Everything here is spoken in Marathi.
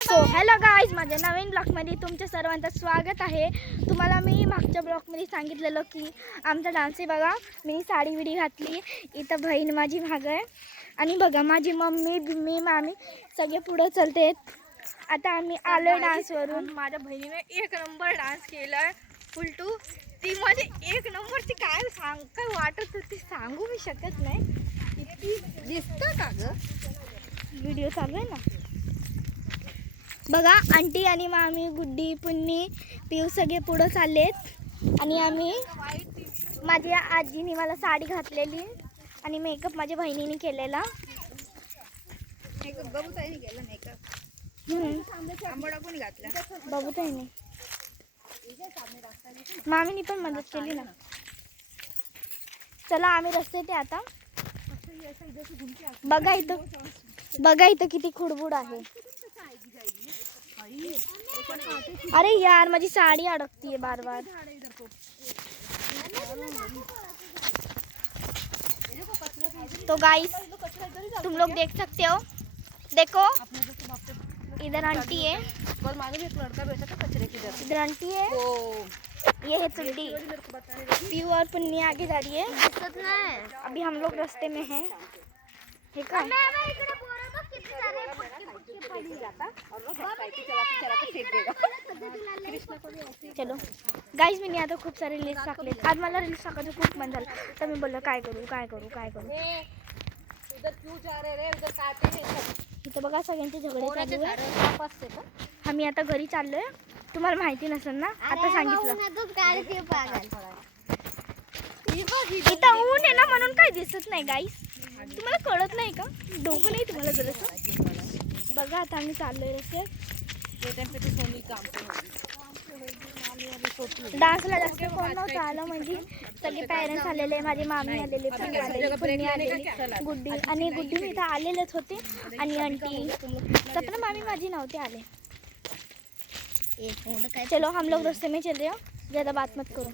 सो हॅलो गाईज, माझ्या नवीन ब्लॉगमध्ये तुमच्या सर्वांचं स्वागत आहे. तुम्हाला मी मागच्या ब्लॉगमध्ये सांगितलेलं की आमचा डान्स आहे. बघा, मी साडी विडी घातली, इथं बहीण माझी मागं आहे आणि बघा माझी मम्मी मी मामी सगळे पुढं चलते. आता आम्ही आलो डान्सवरून. माझ्या बहिणीने एक नंबर डान्स केलाय. फुलटू ती माझी एक नंबरची काय वाटत होती सांगू मी शकत नाही. इतकी दिसतं का ग? व्हिडिओ चालू आहे ना. बघा, आंटी आणि मामी, गुड्डी, पुन्नी, पिऊ सगळे पुढं चाललेत आणि आम्ही माझ्या आजीने मला साडी घातलेली आणि मेकअप माझ्या बहिणीने केलेला. मेकअप बबूताईने केला. मेकअप आंबोडा कोणी घातला? बबूताईने. मामीने पण मदत केली ना. चला आम्ही रस्ते ते आता. बघा इथं किती खुडबुड आहे. अरे यार, माझी साडी अडकतीये बार बार. तो गाइस, तुम लोग देख सकते हो. देखो, इधर आंटी है, इधर आंटी है, ये है चुड्डी. पीयू और पुन्नी आगे जा रही है. अभी हम लोग रास्ते में हैं. ठीक है. चलो गाईज, मी आता खूप सारे रील्स टाकले. आज मला रील्स टाकायचं खूप मन झालं, तर मी बोललो काय करू. इथं बघा सगळ्यांचे झगडे चालू आहे. आम्ही आता घरी चाललोय. तुम्हाला माहिती नसेल ना, आता सांगितलं. इथं ऊन आहे ना म्हणून काही दिसत नाही गाईस. तुम्हाला कळत नाही का? डोकं नाही तुम्हाला जरासं? बघा आता आम्ही चाललोय रस्त्यात. डान्सला जास्त कोण नव्हतं आलं, म्हणजे सगळे पॅरेंट्स आलेले, माझे मामी आलेले, पुन्नी आलेली, गुड्डी आणि गुड्डी इथं आलेलेच होते आणि आंटी, सपना मामी माझी नव्हते आले. चलो हम लोग रास्ते में चल रहे हो, ज़्यादा बात मत करो.